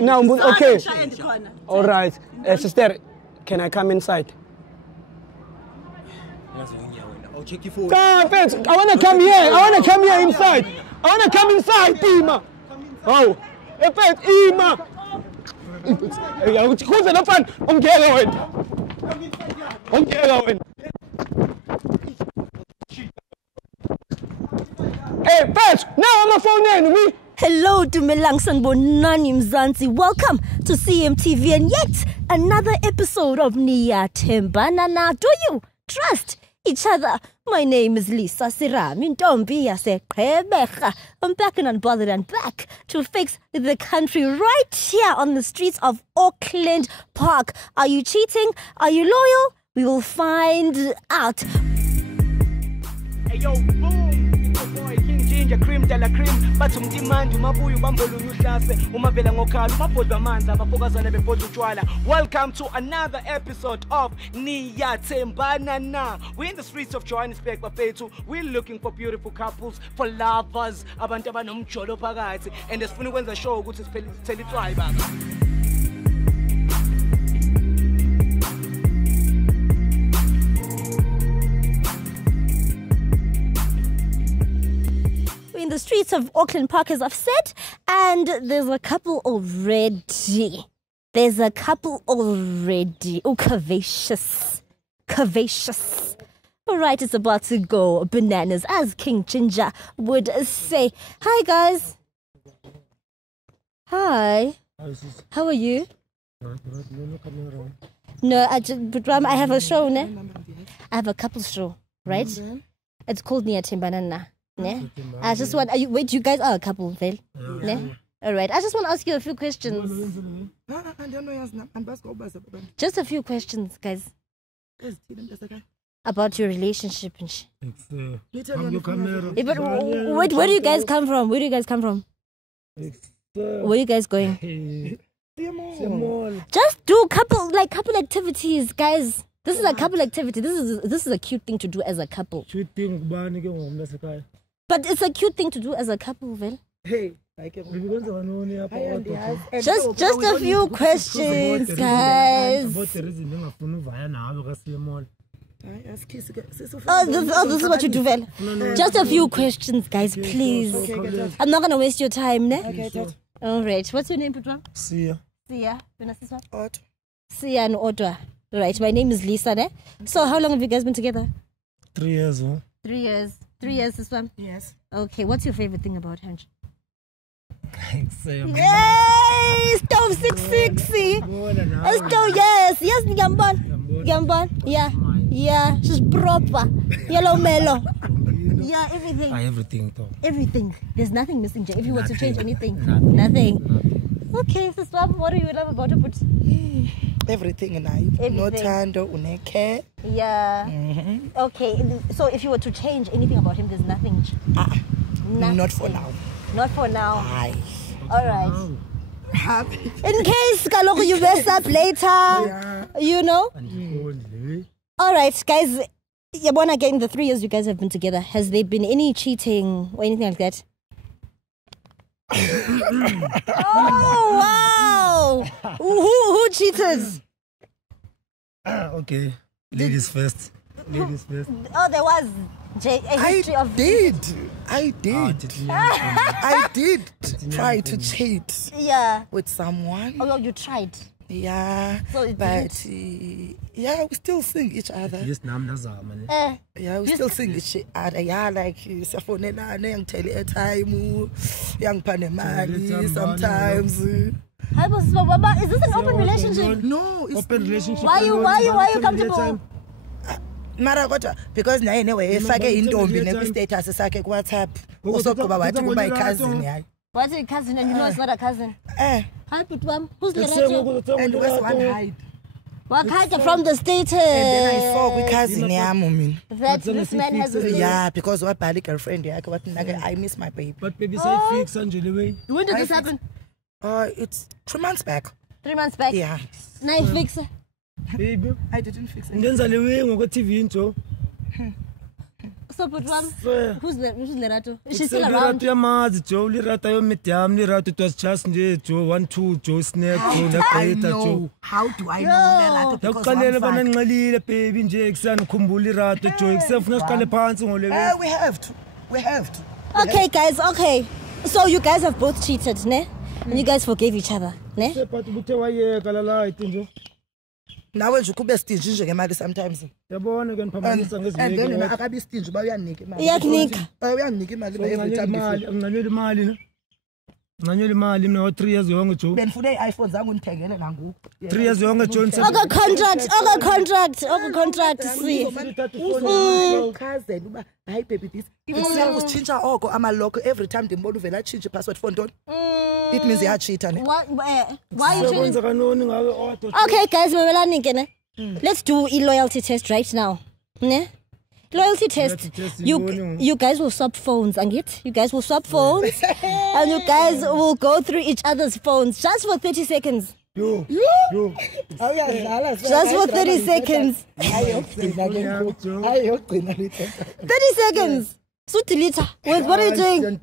No, okay. All right. Sister, can I come inside? I'll check you for I want to come here. I want to come here inside. I want to come inside, Ima. Oh, Ima. Who's the fun? I'm going. Hey, Patch, now I'm a phone in. Hello, Dumelang Sangbonani Mzansi. Welcome to CMTV and yet another episode of Niyathembana. Now, do you trust each other? My name is Lisa Serame. I'm back and unbothered and back to fix the country right here on the streets of Auckland Park. Are you cheating? Are you loyal? We will find out. Hey, yo, boom! Ginger cream de la cream, but some demand umabuyu bambolu nuhlase umavela ngokhala umabhodwa amanzi abafokazana bebhodwa utshwala. Welcome to another episode of Niyathembana na. We're in the streets of Johannesburg bafethu. We're looking for beautiful couples, for lovers, abantu abanomjolo phakathi, and sifuna ukwenza show ukuthi sithele itswayi baba. In the streets of Auckland Park, as I've said, and there's a couple already. Oh, curvaceous. All right, it's about to go bananas, as King Ginger would say. Hi, guys. Hi. How are you? No, but I have a show, ne? I have a couple show, right? It's called Niyathembana na. Ne? I just want. Wait, you guys are a couple, Vel? Ne? All right. I just want to ask you a few questions. Just a few questions, guys. About your relationship and shit. But wait, where do you guys come from? Where are you guys going? Just do couple activities, guys. This is a couple activity. This is a cute thing to do as a couple. But it's a cute thing to do as a couple, Vel. Hey, just a few questions, guys. Oh, this is what you do, Vel. Just a few questions, guys, please. I'm not gonna waste your time, ne? Okay. All right. What's your name, Putwa? Sia. Sia and Otwa. Right. My name is Lisa, ne? So, how long have you guys been together? 3 years, huh? 3 years. 3 years, this one? Yes. Okay, what's your favorite thing about him? Yay! Stove 660! Stove, yes, Gambon. Yeah, she's proper. Yellow mellow. Yeah, everything. Everything, though. Everything. There's nothing missing. If you were to change anything, nothing. Okay, so what do you love about it? Everything, no tando, care. Yeah. Okay, so if you were to change anything about him, there's nothing. Nothing. Not for now. Not for now. Aye. All right. In case you mess up later, you know. All right, guys. Again, the 3 years you guys have been together, has there been any cheating or anything like that? Oh wow! Who cheated? Okay, ladies first. Oh, there was a history of. I did try to cheat. Yeah. With someone. Oh, you tried. Yeah. So but yeah, we still sing each other. Yes, yeah, we still sing each other. Yeah, like young tell you time, young panemali sometimes. Is this an open relationship? No, it's open relationship. Why you comfortable? Marakota, because na anyway, if I get indombi never status sakhe ku WhatsApp. Usokuba wathi kuba cousin yayi. What's a cousin and you know it's not a cousin? Hi, Putwam. Who's the relative? And where's one hide? What hide from the status? And then I saw we cousin that this man has a yeah, because what bad girlfriend I miss my baby. But baby say fix Anjali. When did this happen? It's 3 months back. 3 months back? Yeah. Now you fix it. Baby, I didn't fix it. Then TV into. So, but who's Lerato? Is she still around? Joe, Lirata, yo medium, Lirata, it was just Joe, 1, 2, Joe Snap, Joe, Joe. How do I know Lerato? Baby, Jackson, Kumbuli Rato, Joe, except no pants. We have to. Okay, guys, okay. So, you guys have both cheated, ne? And you guys forgave each other, ne? Now when you could be stingy, you get mad sometimes. And then I can be stingy, but we are Nick. We are Nick every time. No, 3 years younger, Joe. Then for the iPhones, I'm going to take it. 3 years younger, Joe. Contract. See. Cousin, hi, baby. If you change our I'm a local every time the model will change the password phone. It means they are cheating. Why are you cheating? Okay, guys, let's do a loyalty test right now. Ne? Loyalty test. You guys will swap phones, Angit. You guys will swap phones, and you guys will go through each other's phones just for 30 seconds. Yo. Just for 30 seconds. 30 seconds. So delete. Wait, what are you doing? No,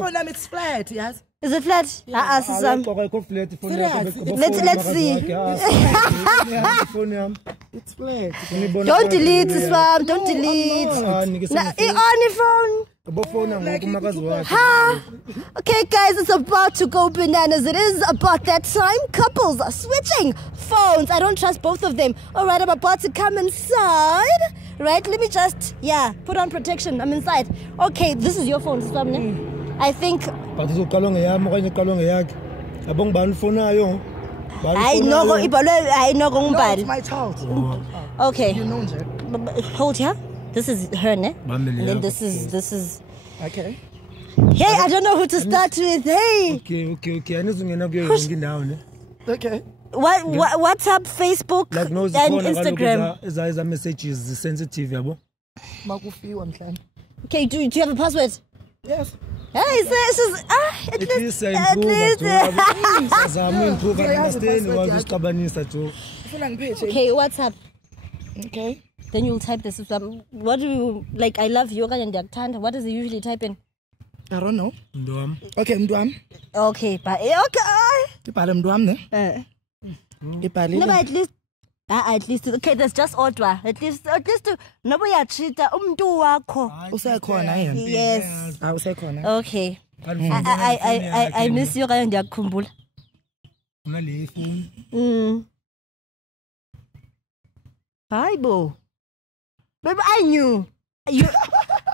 phone name it's flat, yes. Is it flat? Let's see. It's flat. Don't delete, spam. Don't delete. On your phone. Okay, guys, it's about to go bananas. It is about that time. Couples are switching phones. I don't trust both of them. All right, I'm about to come inside. Right, let me just, put on protection. I'm inside. Okay, this is your phone, spam. I think. I know, it's my child. Okay. You know her. Hold here. This is her, ne? And then this is. Okay. Hey, I don't know who to start with. Hey. Okay. Okay. WhatsApp, Facebook, and Instagram. Is a message is sensitive, Okay, do you have a password? Yes. Hey, at least. Okay, WhatsApp. Okay. Then you'll type this. What do you like? I love yoga and Yaktand. What does he usually type in? I don't know. Okay, Mduam. Okay, but at least okay, that's just order. At least nobody cheater yes. Okay. I miss you and Yakumbul. Bible. Baby, I knew.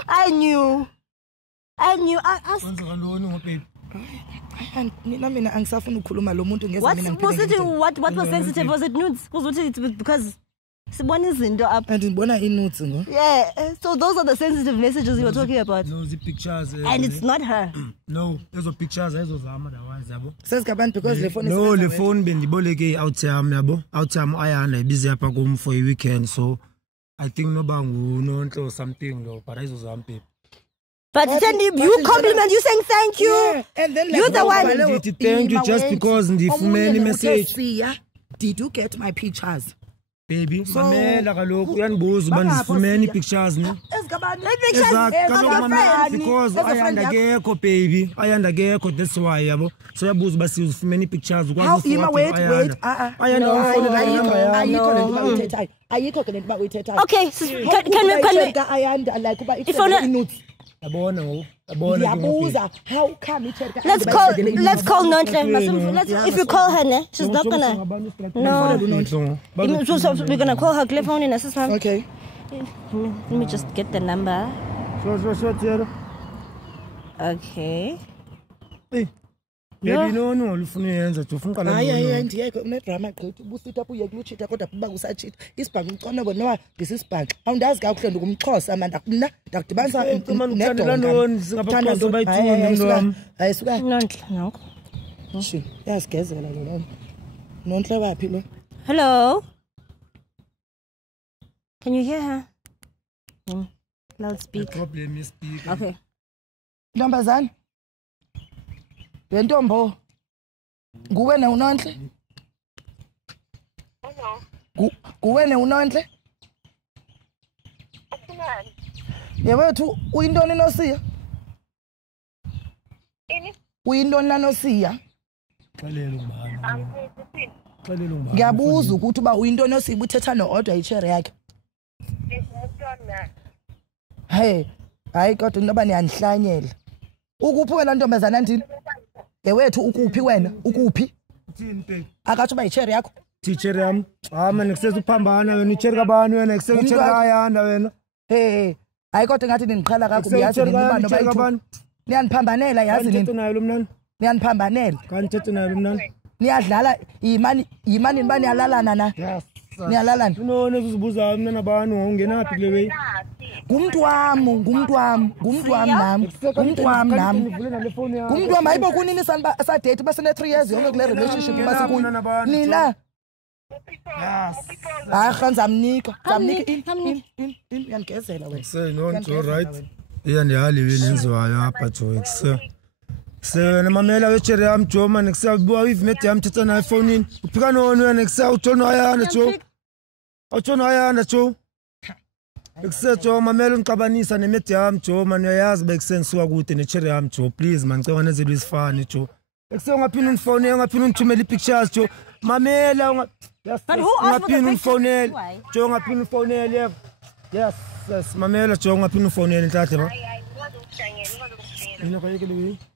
I knew. What was sensitive? Was it nudes? Because yeah, so those are the sensitive messages you were talking about. No, the pictures. And it's not her. No, those are pictures. Those are says because the phone is no, the phone been the bolege outside I am busy up for a weekend, so I think no bangu no or something no, but I was something. But then you compliment, you saying thank you. Yeah. And then you're the one. Thank you just because the many message. Did you get my pictures? Baby, so many pictures, ne? Because I undergeko, baby. I undergeko, that's why, yabo. So I boost basi many pictures. How wait. Okay, can we how come let's call Nontle. If you call her, ne, she's not gonna. No. We're gonna call her phone in assistant. Okay. Let me just get the number. Okay. Baby, no, ufuna to funka ndiyeke unedrama gqithi ubusitha uye kuluchita kodwa kuba usachita isibhanki uqona bona this is bank awundazi kakuhle ndikumXhosa manje ndakudibanisa ayisuka No. shi yasigezela lo Nontle waphi lo. Hello. Can you hear her? Loudspeaker. Problem is speaker. Okay. Ntombazana. Yentombo. Nguwe na uNontle? Hello. Nguwe na uNontle? Yewethu uyintoni nosiya? Uyintoni nanosiya? Ngiyabuza ukuthi uba uyintoni nosiya uthetha no-order ichere yakhe. Hey, hayi kodwa noba niyanihlanyela. Ukuphi wena ntombazana ndini? Yewethu ukuphi wena? Ukuphi? Akatsho uba ichere yakho. Teacher yam. Man kusese uphambana wena ichere kabani wena kusese ichere kayanda wena. Hey, hayi kodwa ngathi ningiqhala kakubi yazi nina noba ithu. Niyaniphambanela yazi nini? Nayo lo mnani. Niyaniphambanela. Kanithethe nayo lo mnani. Niyadlala yimani niba niyalalana na. Yes. Niyalalana. No nezibuza mina bani ungenaphi kule way. Ngumntu wami nami. Ngumntu wami hayibo kunini sa date basene 3 years yonke kule relationship basikuni. Nina. Yes. Hayi khanzamnika. Zamnika uyangezela wena. Say no it's all right. Iyandihali wenenziwayo apha jo wena mamela wechere yam jo man kusabuwa ivimete yam thetha nayo efonini uphika noni wena utshona ayanda jo utshona ayanda jo jo mamela ungixabanisa nemete yam jo man uyayazi bekusengisuka kude nechere yam jo please man ngicela nenzelwe isifani jo ungaphinde undifone ungaphinde undithumele ii-pictures jo mamela ungaphinde undifonele jo ungaphinde undifonele yes mamela jo ungaphinde undifonele ntahle ma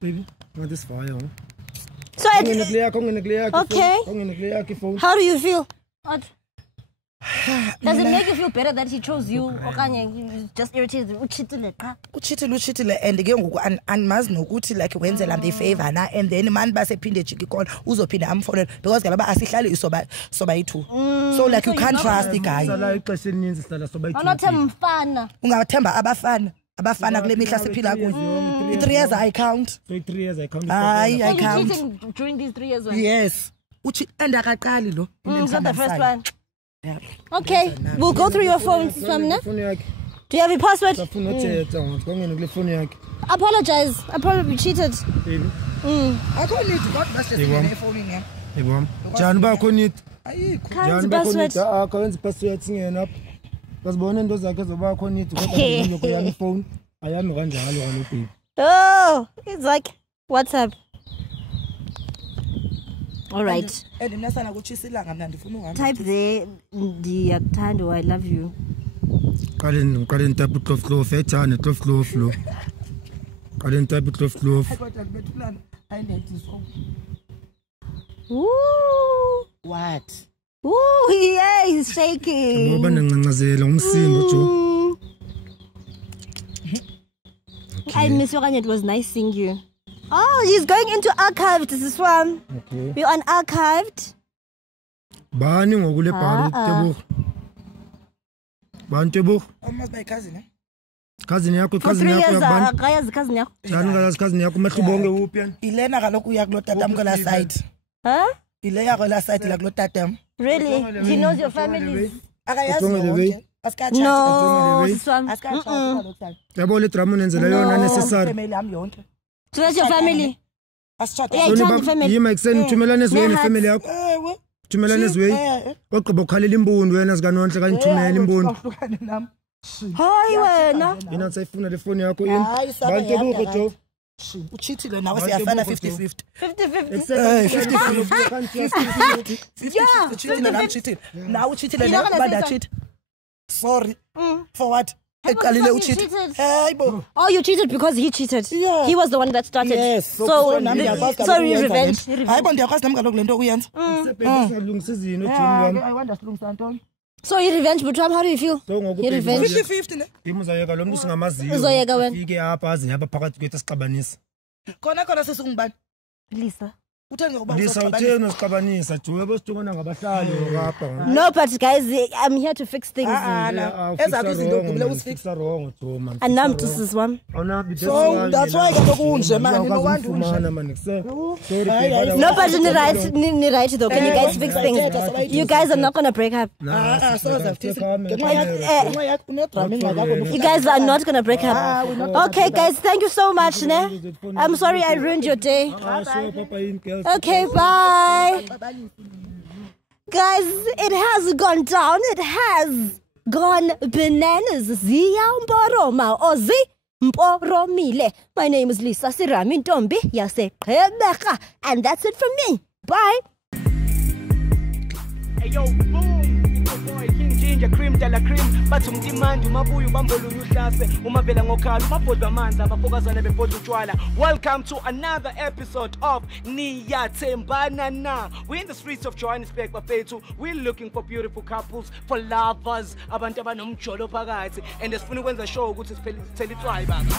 baby, this fire. So okay. How do you feel? Does it make you feel better that he chose you? Or just irritated? Uchitile and ke ngoku andimazi nokuthi like wenzela the favor na and then man basephinde jiki call uzophinda amfonela because ngaba asihlali soba yi2. So like you can't trust the guy. Ixesha elininzi sihlala soba yi2. Unothemba ungathemba abafana kule mihla siphila kuyo. 3 years I count. So 3 years I count. I count. Cheating during these 3 years. Yes. And akaqali lo. It's not the first one. Yeah. Okay, we'll go through your phones, Samna. Do you have your password? Apologize. I probably cheated. I don't need to got the phone. Jan ba konit. Jan ba konit. Akwenza password singena. Kasibona into zakhe zoba konit kodwa lokho yami phone. Ayami kanjalo kalo baby. Oh, it's like WhatsApp. All right. Type there, Ndiyakuthanda, I love you. Kalen type of clove, fetane clove lo. Kalen type of clove. Ooh. What? Ooh, yeah, he's shaking. Ngoba nancancazela umsindo jo. I miss you, and it was nice seeing you. Oh, he's going into archived. This is one. Okay. We're on archived. Bani ngokule bhalo Tebogo. Bani Tebogo? Almost my cousin. Cousin yakho cousin yakho. Akayazi cousin yakho. Jani ngayazi cousin yakho mahlubonke uphi yana? Ilena kaloku uya kulo tatam kola side. Huh? Ileya kola side la kulo tatam. Really? He knows your family. Akayazi wonke. No. Yabo le drama nenzela yona necessary. Family am yonke. So that's your family? Yeah, it's family. Yima ekseni thumelane ezweni family yakho. Thumelane ezweni. Ogqiba ukhalela impundu wena sikanonhle kanithumela impundu. Hayi wena. Yina sayifuna le phone yakho yini? Bantu buko jo. Uchithile nawe siyafana 50-50. 50-50. Yeah. Uchithile nawe uchithile. Nawe uchithile nawe banda cheat. Sorry. For what? Oh, you cheated because he cheated. Yeah. He was the one that started. Yes. So revenge. So you revenge, but how do you feel? You revenge. 50-50. Lisa. No, but guys, I'm here to fix things. And now this is one. So that's why I got to man. Nobody right though. Can you guys fix things? You guys are not gonna break up. You guys are not gonna break up. Okay, guys, thank you so much. Ne? I'm sorry I ruined your day. Okay, bye. Guys, it has gone down. It has. gone bananas, ziyamboroma, ozi mporomile. My name is Lisa Serame Ntombi yaseGqeberha, and that's it from me. Bye. Hey yo, boom! It's your boy King Ginger, cream de la cream. But some demand, umabuyu bambolu yuhlase, umavela ngokhala, umabhodwa amanzi, abafokazana bebhodwa utshwala. Welcome to another episode of Niyathembana. We're in the streets of Johannesburg, bafethu. We're looking for beautiful couples, for lovers, abantu abanomjolo phakathi, and sifuna ukwenza show ukuthi sithele itswayi baba.